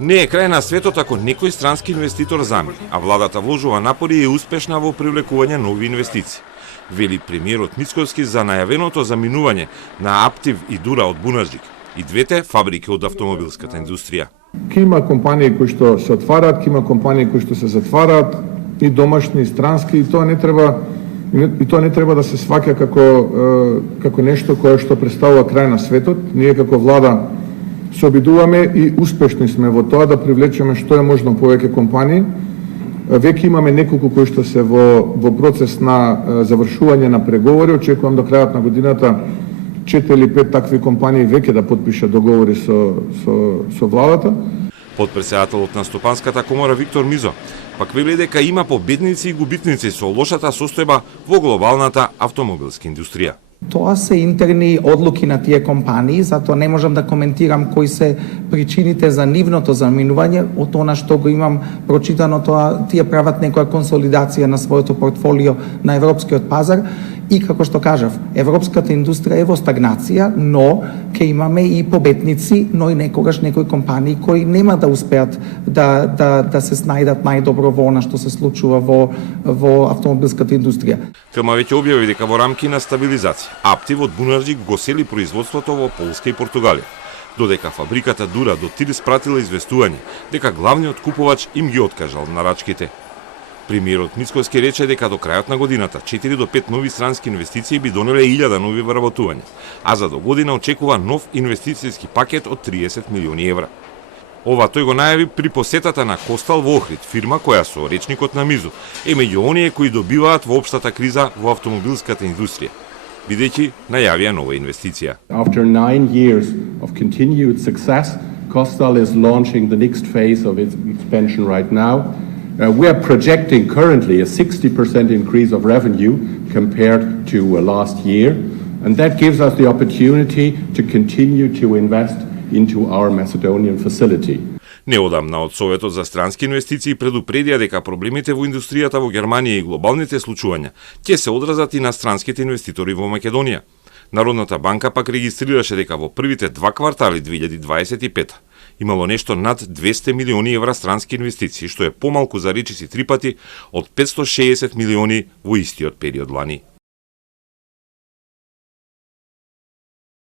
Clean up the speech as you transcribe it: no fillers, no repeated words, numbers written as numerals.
Не е крај на светот ако некој странски инвеститор замине, а владата вложува напори и е успешна во привлекување нови инвестиции. Вели премиерот Мицкоски за најавеното заминување на Аптив и Дура од Бунарџик, и двете фабрики од автомобилската индустрија. Ке има компании кои што се отварат, ке има компании кои што се затварат, и домашни, и странски, и тоа не треба да се сваќа како нешто кое што представува крај на светот. Ние како влада се обидуваме и успешни сме во тоа да привлечеме што е можно повеќе компании. Веќе имаме неколку кои што се во процес на завршување на преговори. Очекувам до крајот на годината 4 или 5 такви компании веќе да потпишат договори со владата. Потпредседателот на Стопанската комора Виктор Мизо пак вели дека има победници и губитници со лошата состојба во глобалната автомобилска индустрија. Тоа се интерни одлуки на тие компании, затоа не можам да коментирам кои се причините за нивното заминување. Од она што го имам прочитано, тие прават некоја консолидација на своето портфолио на европскиот пазар. И како што кажав, европската индустрија е во стагнација, но ќе имаме и победници, но и некогаш некои компании кои нема да успеат да се снајдат најдобро во она што се случува во автомобилската индустрија. Фирма веќе објави дека во рамки на стабилизација Аптив од Бунарџик го сели производството во Полска и Португалија, додека фабриката Дура до Тир спратила известување дека главниот купувач им ги откажал нарачките. Премиерот Мицкоски рече дека до крајот на годината 4 до 5 нови странски инвестиции би донеле 1000 нови вработувања, а за до година очекува нов инвестицијски пакет од 30 милиони евра. Ова тој го најави при посетата на Костал во Охрид, фирма која со речникот на Мизо е меѓу оние кои добиваат во општата криза во автомобилската индустрија, бидејќи најавија нова инвестиција. After 9 years of continued success, Kostal is launching the next phase of its expansion right now. We are projecting currently a 60% increase of revenue compared to last year, and that gives us the opportunity to continue to invest into our Macedonian facility. Неодамна од Советот за странски инвестиции предупредија дека проблемите во индустријата во Германија и глобалните случувања ќе се одразат и на странските инвеститори во Македонија. Народната банка пак регистрираше дека во првите 2 квартали 2025 имало нешто над 200 милиони евра странски инвестиции, што е помалку за речиси 3 пати од 560 милиони во истиот период лани.